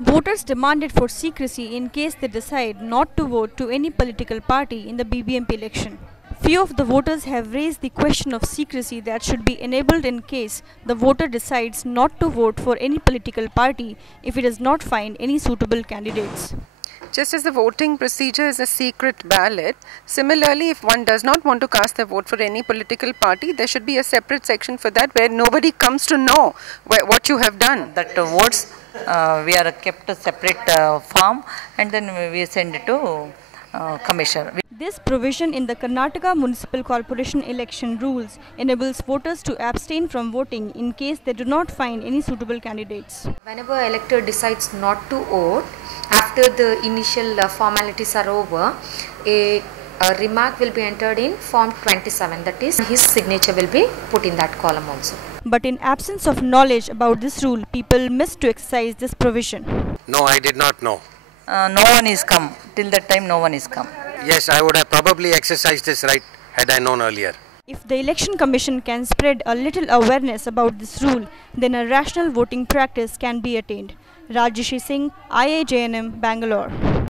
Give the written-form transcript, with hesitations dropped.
Voters demanded for secrecy in case they decide not to vote to any political party in the BBMP election. Few of the voters have raised the question of secrecy that should be enabled in case the voter decides not to vote for any political party if it does not find any suitable candidates. Just as the voting procedure is a secret ballot, similarly, if one does not want to cast their vote for any political party, there should be a separate section for that where nobody comes to know what you have done. That votes we are kept a separate form and then we send it to commissioner. This provision in the Karnataka Municipal Corporation election rules enables voters to abstain from voting in case they do not find any suitable candidates. Whenever an elector decides not to vote, after the initial formalities are over, a remark will be entered in form 27, that is his signature will be put in that column also. But in absence of knowledge about this rule, people missed to exercise this provision. No, I did not know. No one is come. Till that time no one is come. Yes, I would have probably exercised this right had I known earlier. If the Election Commission can spread a little awareness about this rule, then a rational voting practice can be attained. Rajeshi Singh, IIJNM, Bangalore.